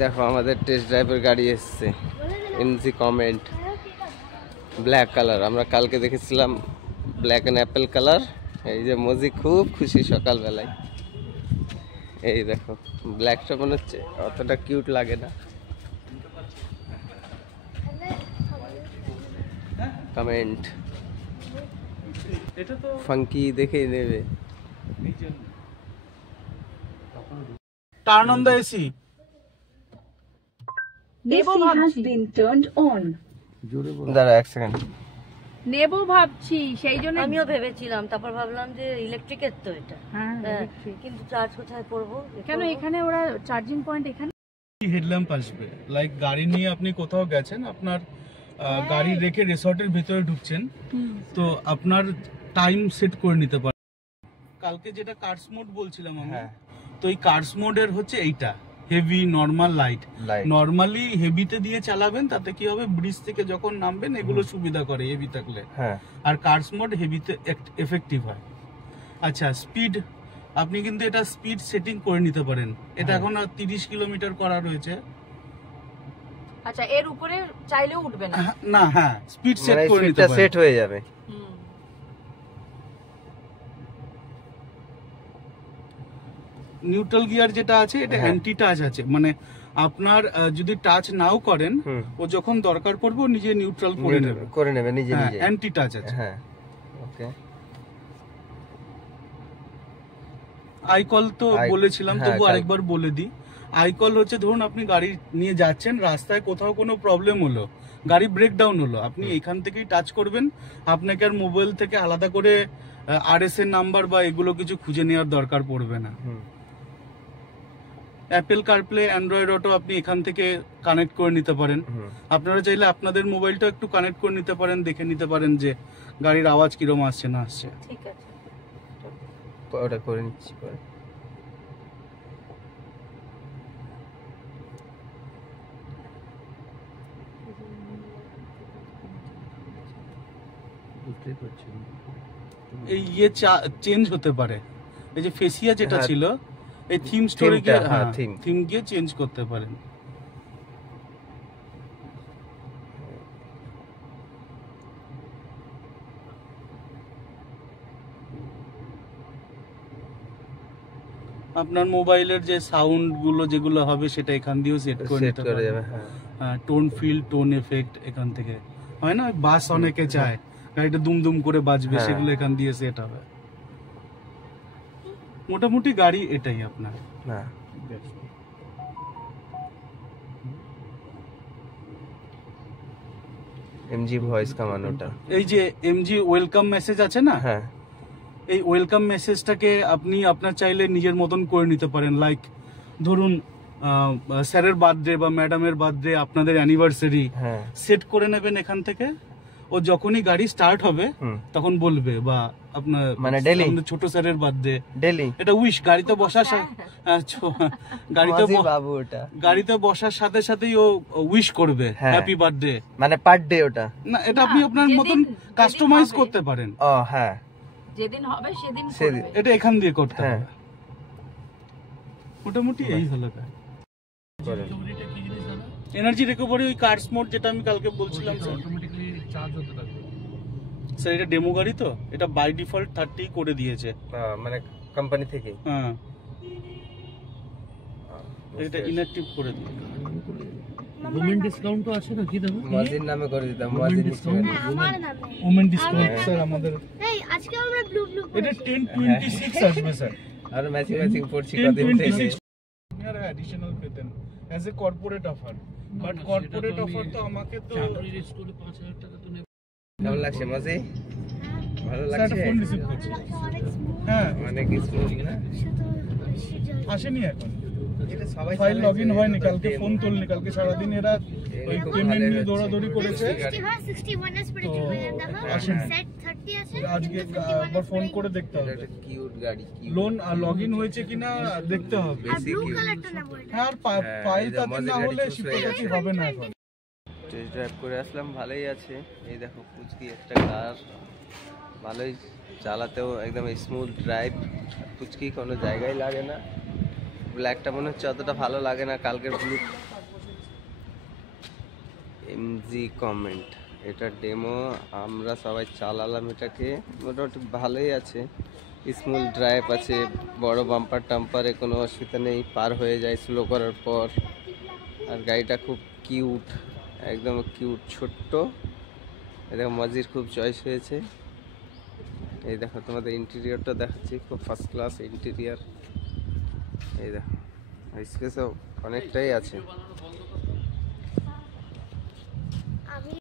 দেখো আমাদের টেস্ট ড্রাইভের গাড়ি এসছে, এমজি কমেন্ট ব্ল্যাক কালার। আমরা কালকে দেখেছিলাম ব্ল্যাক অ্যান্ড অ্যাপেল কালার। এই যে মজি খুব খুশি সকালবেলায়। এই দেখো ব্ল্যাকটা মনে হচ্ছে অতটা কিউট লাগে না। কমেন্ট ফাঙ্কি দেখে নেবে। Turn on the AC. নেবো ভাবছি, দাঁড়া এক সেকেন্ড, নেবো ভাবছি, সেই জন্য আমিও ভেবেছিলাম, তারপর ভাবলাম যে ইলেকট্রিকের তো এটা, হ্যাঁ কিন্তু চার্জ কোথায় করবো? কেন এখানে ওরা চার্জিং পয়েন্ট এখানে হেডল্যাম্প আসবে। লাইক গাড়ি নিয়ে আপনি কোথাও গেছেন, আপনার গাড়ি রেখে রিসর্টের ভিতরে ঢুকছেন, তো আপনার টাইম সেট করে নিতে পারেন। কালকে যেটা কার্স মোড বলছিলাম আমি, তো এই কার্স মোডের হচ্ছে এইটা হেভি, নরমাল, লাইট। নরমালি হেভিতে দিয়ে চালাবেন, তাতে কি হবে ব্রিজ থেকে যখন নামবেন এগুলো সুবিধা করে হেভি থাকলে। আর কার্স মোড হেভিতে এফেক্টিভ হয়। আচ্ছা, স্পিড আপনি কিন্তু এটা স্পিড সেটিং করে নিতে পারেন। এটা এখন 30 কিলোমিটার করা রয়েছে। আচ্ছা, এর উপরে চাইলেও উঠবে না? না, হ্যাঁ, স্পিড সেট করে নিতে পারেন, সেট হয়ে যাবে। নিউট্রাল গিয়ার যেটা আছে এটা অ্যান্টি টাচ আছে, মানে আপনার যদি টাচ নাও করেন, ও যখন দরকার পড়বে নিজে নিউট্রাল করে নেবে নিজে নিজে, অ্যান্টি টাচ আছে। হ্যাঁ, ওকে। আইকল তো বলেছিলাম, তবু আরেকবার বলে দিই। আইকল হচ্ছে, ধরুন আপনি গাড়ি নিয়ে যাচ্ছেন, রাস্তায় কোথাও কোনো প্রবলেম হলো, গাড়ি ব্রেকডাউন হলো, আপনি এখান থেকেই টাচ করবেন। আপনাকে আর মোবাইল থেকে আলাদা করে আরএস এর নাম্বার বা এগুলো কিছু খুঁজে নেওয়ার দরকার পড়বে না। অ্যাপেল কারপ্লে, অ্যান্ড্রয়েড অটো আপনি এখান থেকে কানেক্ট করে নিতে পারেন। আপনারা চাইলে আপনাদের মোবাইলটা একটু কানেক্ট করে নিতে পারেন, দেখে নিতে পারেন যে গাড়ির আওয়াজ কিরকম আসছে না আসছে। ঠিক আছে, ওটা করে নিচ্ছি পরে। এই চেঞ্জ হতে পারে, এই যে ফেসিয়া যেটা ছিল, এই থিম স্টোরে গিয়ে থিম গিয়ে চেঞ্জ করতে পারেন। আপনার মোবাইলের যে সাউন্ড গুলো যেগুলো হবে সেটা এখান দিয়েও সেট করে নিতে পারেন। হ্যাঁ, টোন ফিল, টোন এফেক্ট এখান থেকে হয় না, বাস অনেকে চায় গাড়িটা দুমদুম করে বাজবে, সেগুলো এখান দিয়ে সেট হবে। মোটামুটি গাড়ি এটাই আপনার। এমজি ভয়েস কমানোটা, এই যে এমজি ওয়েলকাম মেসেজ আছে না, হ্যাঁ, এই ওয়েলকাম মেসেজটাকে আপনি আপনার চাইলে নিজের মতন করে নিতে পারেন। লাইক ধরুন স্যারের বার্থডে বা ম্যাডামের বার্থডে, আপনাদের অ্যানিভার্সারি সেট করে নেবেন এখান থেকে। ও যখনই গাড়ি স্টার্ট হবে তখন বলবে, বা আপনার মানে ডেইলি ছোট স্যারের বার্থডে ডেইলি, এটা উইশ গাড়িতে বসার গাড়িতে বসার সাথে সাথেই ও উইশ করবে হ্যাপি বার্থডে, মানে পার ডে। ওটা না, এটা আপনি আপনার মতন কাস্টমাইজ করতে পারেন। ও হ্যাঁ, যেদিন হবে সেদিন এটা এখান দিয়ে করতে হবে। মোটামুটি এই হলো এনার্জি রিকভারি। ওই কার্স মোড যেটা আমি কালকে বলছিলাম, স্যার এটা ডেমো গাড়ি, তো এটা বাই ডিফল্ট 30 করে দিয়েছে, মানে কোম্পানি থেকে। হ্যাঁ, এটা ইনঅ্যাক্টিভ করে দিয়েছে। ওমেন ডিসকাউন্ট তো আছে নাকি? দেখো মাজির নামে করে দিতাম, মাজির ডিসকাউন্ট, আমার নামে ওমেন ডিসকাউন্ট স্যার আমাদের। এই আজকে আমরা ব্লু ব্লু এটা 1026 আসবে স্যার। আর ম্যাচিং ম্যাচিং পড়ছি কদিন থেকে। আপনারা অ্যাডিশনাল পেতেন as a corporate offer, but corporate offer তো আমাকে তো স্টোরে 5000 টাকা তো নেব। কেমন লাগছে মাঝে? ভালো লাগছে। স্যার ফোন রিসিভ করছি। হ্যাঁ, মানে কি স্মুথ না? আসেনি এখন, এটা সবাই ফাইল লগইন হয়নি, কালকে ফোন তুলনি, কালকে সারা দিন এরা ওই পেমেন্ট নিয়ে দৌড়াদৌড়ি করেছে। 61 এর স্পিরিট দেখো, সেট 30 আছে। আজকে একবার ফোন করে দেখতে হবে, এটা কিউট গাড়ি, লোন আর লগইন হয়েছে কিনা দেখতে হবে। আর ব্লু কালারটা নেব এটা। হ্যাঁ, আর ফাইল তাতে না হলে শিপটাকি হবে না এখন। টেস্ট ড্রাইভ করে আসলাম, ভালোই আছে। এই দেখো পুচকি একটা কার, ভালোই চালাতেও একদম স্মুথ ড্রাইভ, পুচকি কোনো জায়গায় লাগে না। ব্ল্যাকটা মনে হচ্ছে অতটা ভালো লাগে না, কালকের ব্লু। এমজি কমেন্ট, এটা ডেমো, আমরা সবাই চালালাম এটাকে, মোটামুটি ভালোই আছে, স্মুথ ড্রাইভ আছে, বড় বাম্পার টাম্পারে কোনো অসুবিধা নেই, পার হয়ে যায় স্লো করার পর। আর গাড়িটা খুব কিউট, একদম কিউট, ছোট্ট। এই দেখো মজির খুব চয়েস হয়েছে। এই দেখো তোমাদের ইন্টেরিয়রটা দেখাচ্ছি, খুব ফার্স্ট ক্লাস ইন্টেরিয়র। এই দেখো স্পেসও অনেকটাই আছে।